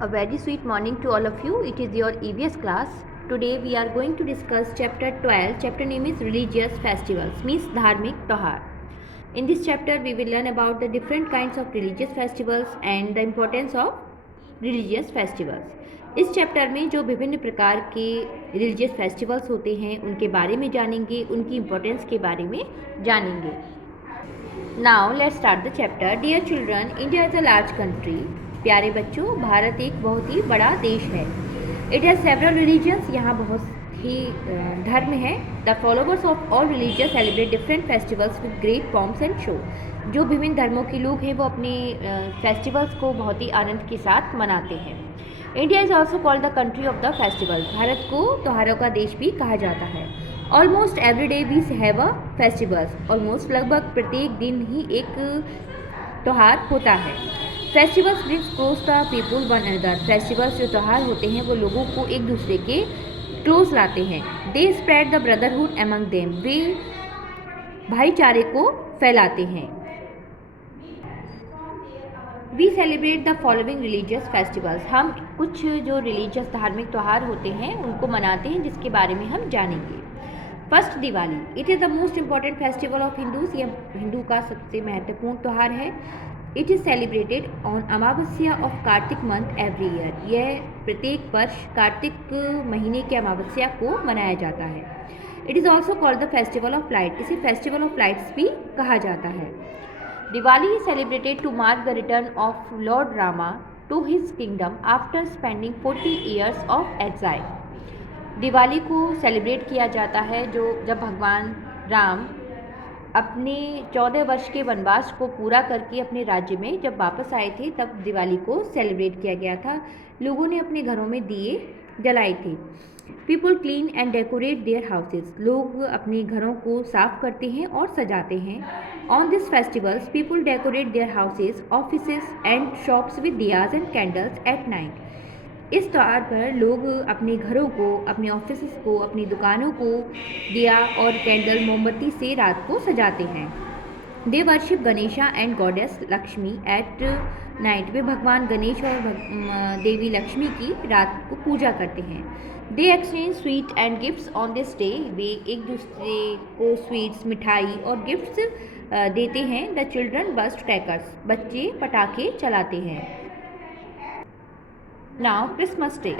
A very sweet morning to all of you. It is your EVS class. Today we are going to discuss chapter 12. Chapter name is Religious Festivals, means Dharmik Tohar. In this chapter we will learn about the different kinds of religious festivals and the importance of religious festivals. इस chapter में जो विभिन्न प्रकार के religious festivals होते हैं उनके बारे में जानेंगे, उनकी इम्पोर्टेंस के बारे में जानेंगे. Now let's start the chapter. Dear children, India is a large country. प्यारे बच्चों, भारत एक बहुत ही बड़ा देश है. It has several religions. यहाँ बहुत ही धर्म है. The followers of all religious celebrate different festivals with great pomps and show. जो विभिन्न धर्मों के लोग हैं वो अपने फेस्टिवल्स को बहुत ही आनंद के साथ मनाते हैं. India is also called the country of the festival. भारत को त्योहारों का देश भी कहा जाता है. Almost every day we have a festivals. Almost लगभग प्रत्येक दिन ही एक त्यौहार होता है. Festivals brings close the people one another. Festivals जो त्यौहार होते हैं वो लोगों को एक दूसरे के क्लोज लाते हैं. They spread the brotherhood among them. वे भाईचारे को फैलाते हैं. We celebrate the following religious festivals. हम कुछ जो रिलीजियस धार्मिक त्यौहार होते हैं उनको मनाते हैं जिसके बारे में हम जानेंगे. First, Diwali. It is the most important festival of Hindus. यह हिंदू का सबसे महत्वपूर्ण त्यौहार है. It is celebrated on Amavasya of Kartik month every year. यह प्रत्येक वर्ष कार्तिक महीने के अमावस्या को मनाया जाता है. It is also called the festival of light. इसे फेस्टिवल ऑफ लाइट्स भी कहा जाता है. Diwali is celebrated to mark the return of lord Rama to his kingdom after spending 40 years of exile. Diwali को सेलिब्रेट किया जाता है जब भगवान राम अपने 14 वर्ष के वनवास को पूरा करके अपने राज्य में जब वापस आए थे तब दिवाली को सेलिब्रेट किया गया था. लोगों ने अपने घरों में दिए जलाए थे. People clean and decorate their houses. लोग अपने घरों को साफ करते हैं और सजाते हैं. On this festivals people decorate their houses, offices and shops with diyas and candles at night. इस त्यौहार पर लोग अपने घरों को, अपने ऑफिस को, अपनी दुकानों को दिया और कैंडल मोमबत्ती से रात को सजाते हैं. They worship Ganesha and goddess Lakshmi at night. वे भगवान गणेश और देवी लक्ष्मी की रात को पूजा करते हैं. They exchange sweet and gifts on this day. वे एक दूसरे को स्वीट्स, मिठाई और गिफ्ट्स देते हैं. The children burst crackers. बच्चे पटाखे चलाते हैं. Now Christmas day.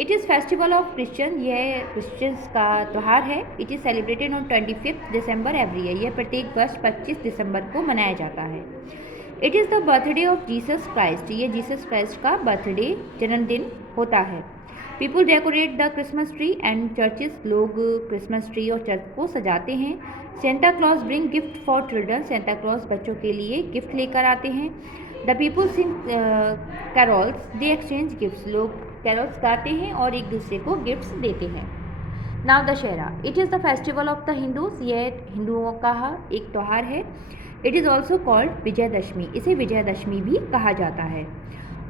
It is festival of Christian. यह क्रिश्चियंस का त्यौहार है. It is celebrated on 25 December every year. यह प्रत्येक वर्ष 25 दिसंबर को मनाया जाता है. It is the birthday of Jesus Christ. ये जीसस क्राइस्ट का बर्थडे, जन्मदिन होता है. People decorate the Christmas tree and churches. लोग क्रिसमस ट्री और चर्च को सजाते हैं. Santa Claus bring gift for children. Santa Claus बच्चों के लिए गिफ्ट लेकर आते हैं. The people sing carols. They exchange gifts. लोग कैरोल्स गाते हैं और एक दूसरे को गिफ्ट्स देते हैं. Now Dussehra. It is the festival of the Hindus. यह हिंदुओं का एक त्यौहार है. It is also called Vijayadashami. इसे विजयदशमी भी कहा जाता है.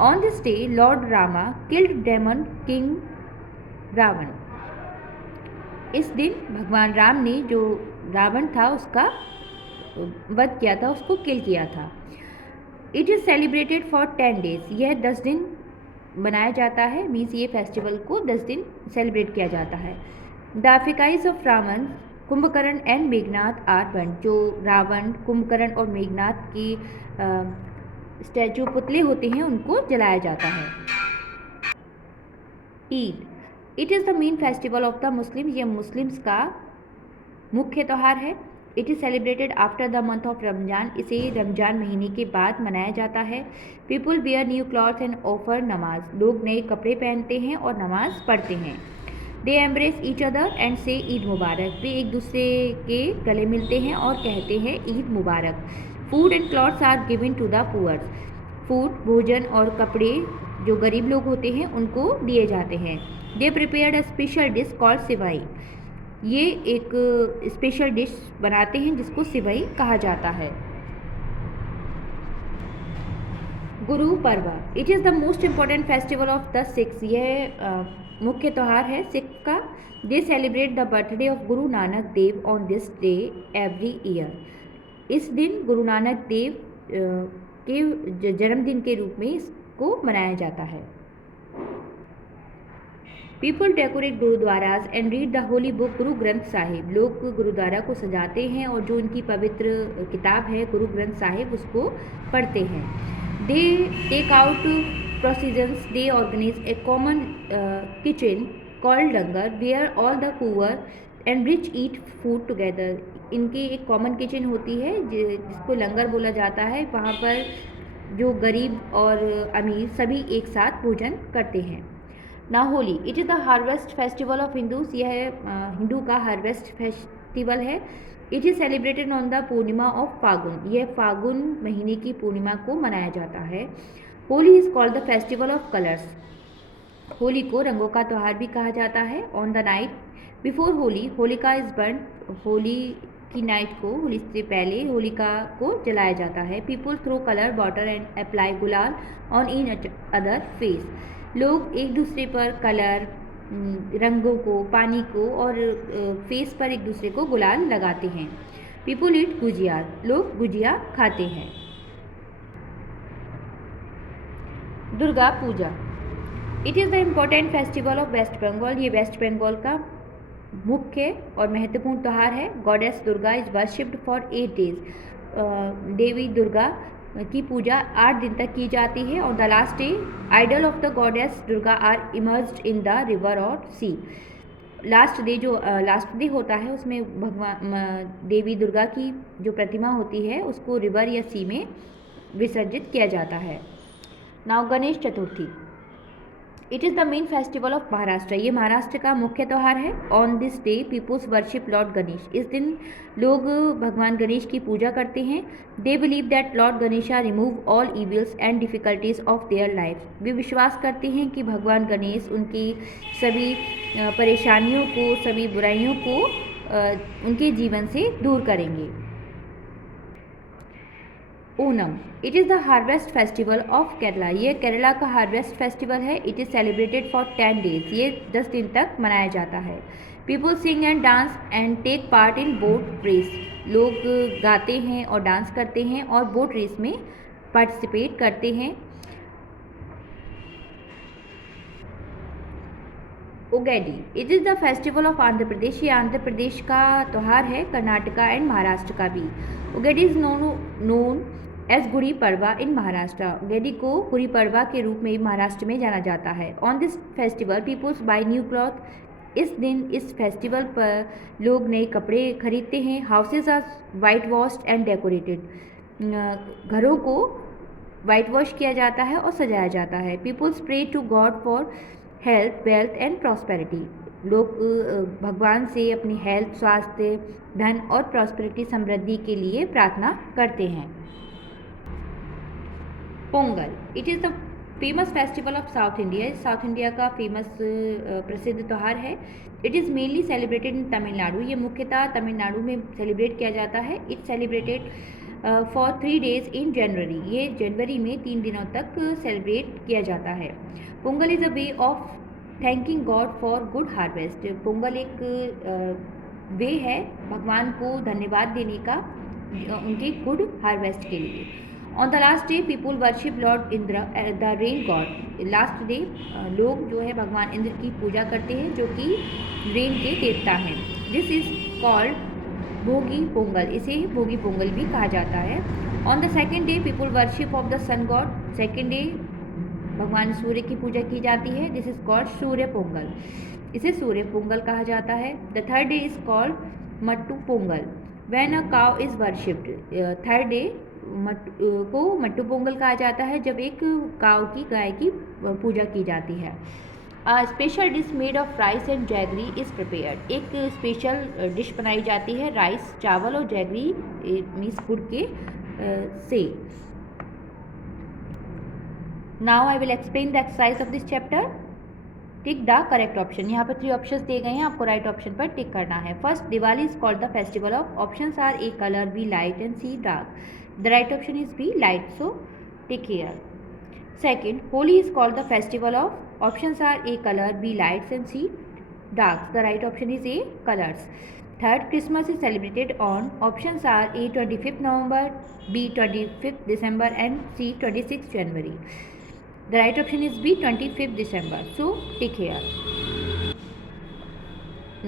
On this day lord Rama killed demon king Ravana. इस दिन भगवान राम ने जो रावण था उसका वध किया था, उसको किल किया था. It is celebrated for 10 days. यह 10 दिन मनाया जाता है. मीन्स ये फेस्टिवल को 10 दिन सेलिब्रेट किया जाता है. The effigies of Ravan, Kumbhakarna and Meghnath are burned. जो रावण, कुंभकर्ण और मेघनाथ की स्टैचू, पुतले होते हैं, उनको जलाया जाता है. Eid. It is the main festival of the Muslims. यह मुस्लिम्स का मुख्य त्यौहार है. It is celebrated after the month of Ramzan. इसे रमजान महीने के बाद मनाया जाता है. People wear new cloth and offer namaz. लोग नए कपड़े पहनते हैं और नमाज पढ़ते हैं. दे embrace each other and say Eid मुबारक. वे एक दूसरे के गले मिलते हैं और कहते हैं Eid Mubarak. Food and clothes are given to the poor. Food, भोजन और कपड़े जो गरीब लोग होते हैं उनको दिए जाते हैं. They prepared a special dish called sewai. ये एक स्पेशल डिश बनाते हैं जिसको सिवई कहा जाता है. Guru Parv. It is the most important festival of the Sikhs. यह मुख्य त्यौहार है सिख का. They celebrate the birthday of Guru Nanak Dev on this day every year. इस दिन गुरु नानक देव के जन्मदिन के रूप में इसको मनाया जाता है. People decorate gurdwaras and read the Holi book Guru Granth Sahib. लोग गुरुद्वारा को सजाते हैं और जो उनकी पवित्र किताब है गुरु ग्रंथ साहिब उसको पढ़ते हैं। They take out processions, they organize a common kitchen called langar where all the poor and rich eat food together. इनकी एक कॉमन किचन होती है जिसको लंगर बोला जाता है। वहाँ पर जो गरीब और अमीर सभी एक साथ भोजन करते हैं। ना Holi, it is the harvest festival of Hindus. यह हिंदू का हार्वेस्ट फेस्टिवल है। It is celebrated on the purnima of Phagun. यह फागुन महीने की पूर्णिमा को मनाया जाता है। Holi is called the festival of colours. Holi को रंगों का त्यौहार भी कहा जाता है। On the night before Holi Holika is burn. Holi की नाइट को, होली से पहले होलिका को जलाया जाता है। People throw colour water and apply gulal on in other face. लोग एक दूसरे पर कलर, रंगों को, पानी को और फेस पर एक दूसरे को गुलाल लगाते हैं। People eat gujiya. लोग गुजिया खाते हैं। Durga Puja, it is the important festival of West Bengal. ये वेस्ट बंगाल का मुख्य और महत्वपूर्ण त्यौहार है। Goddess Durga is worshipped for 8 days. देवी दुर्गा की पूजा 8 दिन तक की जाती है। और the last day idol of the goddess Durga are emerged in the river और सी। लास्ट डे जो लास्ट डे होता है उसमें भगवान देवी दुर्गा की जो प्रतिमा होती है उसको रिवर या सी में विसर्जित किया जाता है। Now Ganesh Chaturthi, it is the main festival of Maharashtra. ये महाराष्ट्र का मुख्य त्यौहार है। On this day peoples worship lord Ganesh. इस दिन लोग भगवान गणेश की पूजा करते हैं। They believe that lord Ganesha remove all evils and difficulties of their life. वे विश्वास करते हैं कि भगवान गणेश उनकी सभी परेशानियों को, सभी बुराइयों को उनके जीवन से दूर करेंगे। Onam, it is the harvest festival of Kerala. ये केरला का हार्वेस्ट फेस्टिवल है। It is celebrated for 10 days. ये 10 दिन तक मनाया जाता है। People sing and dance and take part in boat race. लोग गाते हैं और डांस करते हैं और बोट रेस में पार्टिसिपेट करते हैं। Ugadi, it is the festival of Andhra Pradesh. ये आंध्र प्रदेश का त्यौहार है, कर्नाटका एंड महाराष्ट्र का भी। उगैडी is known as Gudi Padwa इन महाराष्ट्र। उगैडी को गुड़ी पड़वा के रूप में महाराष्ट्र में जाना जाता है। On this festival peoples buy new cloth. इस दिन, इस फेस्टिवल पर लोग नए कपड़े खरीदते हैं। Houses are white washed and decorated. घरों को वाइट वॉश किया जाता है और सजाया जाता है। Peoples pray to god for health, wealth and prosperity. लोग भगवान से अपनी हेल्थ, स्वास्थ्य, धन और प्रॉस्पेरिटी, समृद्धि के लिए प्रार्थना करते हैं। Pongal, it is the famous festival of south India. South India का फेमस प्रसिद्ध त्यौहार है। It is mainly celebrated in Tamil Nadu. ये मुख्यतः तमिलनाडु में सेलिब्रेट किया जाता है। It celebrated for 3 days in January. ये जनवरी में 3 दिनों तक सेलिब्रेट किया जाता है। Pongal is a way of thanking God for good harvest. Pongal एक वे है भगवान को धन्यवाद देने का उनके गुड हार्वेस्ट के लिए। On the last day people worship Lord Indra the rain God. Last day लोग जो है भगवान इंद्र की पूजा करते हैं जो कि रेन के देवता हैं। दिस इज़ कॉल्ड भोगी पोंगल। इसे भोगी पोंगल भी कहा जाता है। On the second day people worship of the sun god. Second day भगवान सूर्य की पूजा की जाती है। This is called Surya Pongal. इसे सूर्य पोंगल कहा जाता है। The third day is called Mattu Pongal when a cow is worshipped. Third day को मट्टू पोंगल कहा जाता है जब एक काऊ की, गाय की पूजा की जाती है। Special dish made of rice and jaggery is prepared. एक स्पेशल डिश बनाई जाती है राइस, चावल और जैगरी मीन्स गुड़ के से। Now I will explain the exercise of this chapter. Tick the correct option. यहाँ पर 3 ऑप्शंस दिए गए हैं, आपको राइट ऑप्शन पर टिक करना है। First, Diwali is called the festival of. Options are A colour, B light and C dark. The right option is B, light, so take care. Second, Holi is called the festival of. Options are A, color, B, lights and C, darks. The right option is A, colors. Third, Christmas is celebrated on. Options are A, 25th November, B, 25th December and C, 26th January. The right option is B, 25th December. So take care.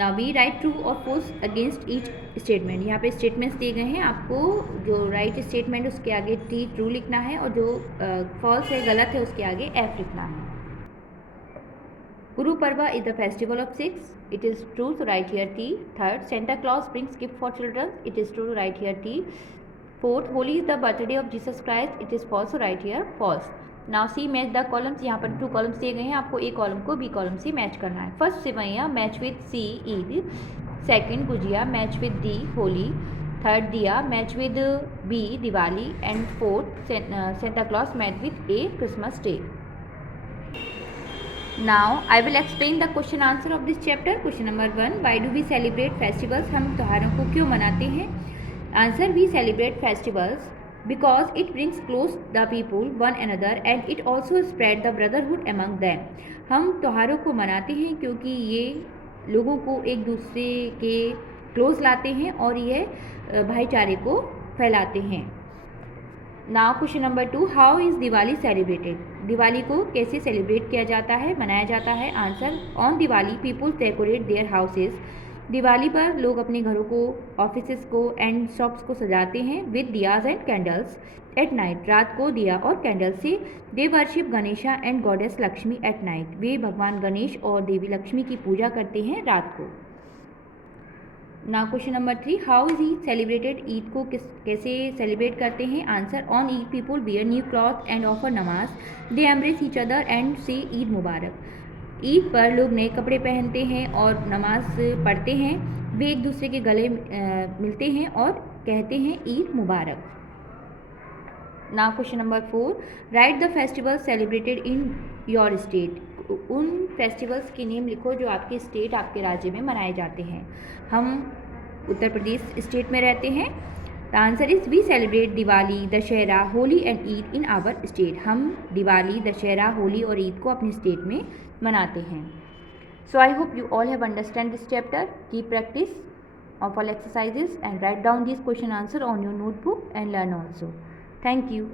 Now we write true और false against each statement. यहाँ पे statements दिए गए हैं, आपको जो right statement है उसके आगे टी ट्रू लिखना है और जो फॉल्स है गलत है उसके आगे एफ लिखना है। Guru Parva is the festival of six. It is true to write here T. Third, Santa Claus brings gift for children. It is true to write here T. Fourth, Holi is the birthday of Jesus Christ. It is false to write here false. Now see match the columns. यहाँ पर 2 columns दिए गए हैं, आपको A column को B column से match करना है। First sevaiyan match with C Eid, second gujiya match with D Holi, third diya match with B Diwali and fourth Santa Claus match with A Christmas day. Now I will explain the question answer of this chapter. Question number 1, why do we celebrate festivals? हम त्योहारों को क्यों मनाते हैं? Answer, we celebrate festivals because it brings close the people one another and it also spread the brotherhood among them. हम त्योहारों को मनाते हैं क्योंकि ये लोगों को एक दूसरे के क्लोज लाते हैं और ये भाईचारे को फैलाते हैं। Now question number 2, how is Diwali celebrated? Diwali को कैसे सेलिब्रेट किया जाता है, मनाया जाता है? Answer, on Diwali people decorate their houses. Diwali पर लोग अपने घरों को, ऑफिसेस को एंड शॉप्स को सजाते हैं with diyas and candles at night. रात को दिया और कैंडल से they worship Ganesha and goddess Lakshmi at night. वे भगवान गणेश और देवी लक्ष्मी की पूजा करते हैं रात को। Now question number 3, how is Eid celebrated? Eid को कैसे सेलिब्रेट करते हैं? Answer, on Eid people wear new cloth and offer namaz, they embrace each other and say Eid मुबारक। ईद पर लोग नए कपड़े पहनते हैं और नमाज पढ़ते हैं, वे एक दूसरे के गले मिलते हैं और कहते हैं Eid Mubarak. Now question number 4, write the festival celebrated in your state. उन फेस्टिवल्स के नेम लिखो जो आपके स्टेट, आपके राज्य में मनाए जाते हैं। हम उत्तर प्रदेश स्टेट में रहते हैं। The answer is, we celebrate Diwali, Dussehra, Holi and Eid in our state. हम दिवाली, दशहरा, होली और ईद को अपने स्टेट में मनाते हैं। So I hope you all have understand this chapter. Keep practice of all exercises and write down these question answer on your notebook and learn also. Thank you.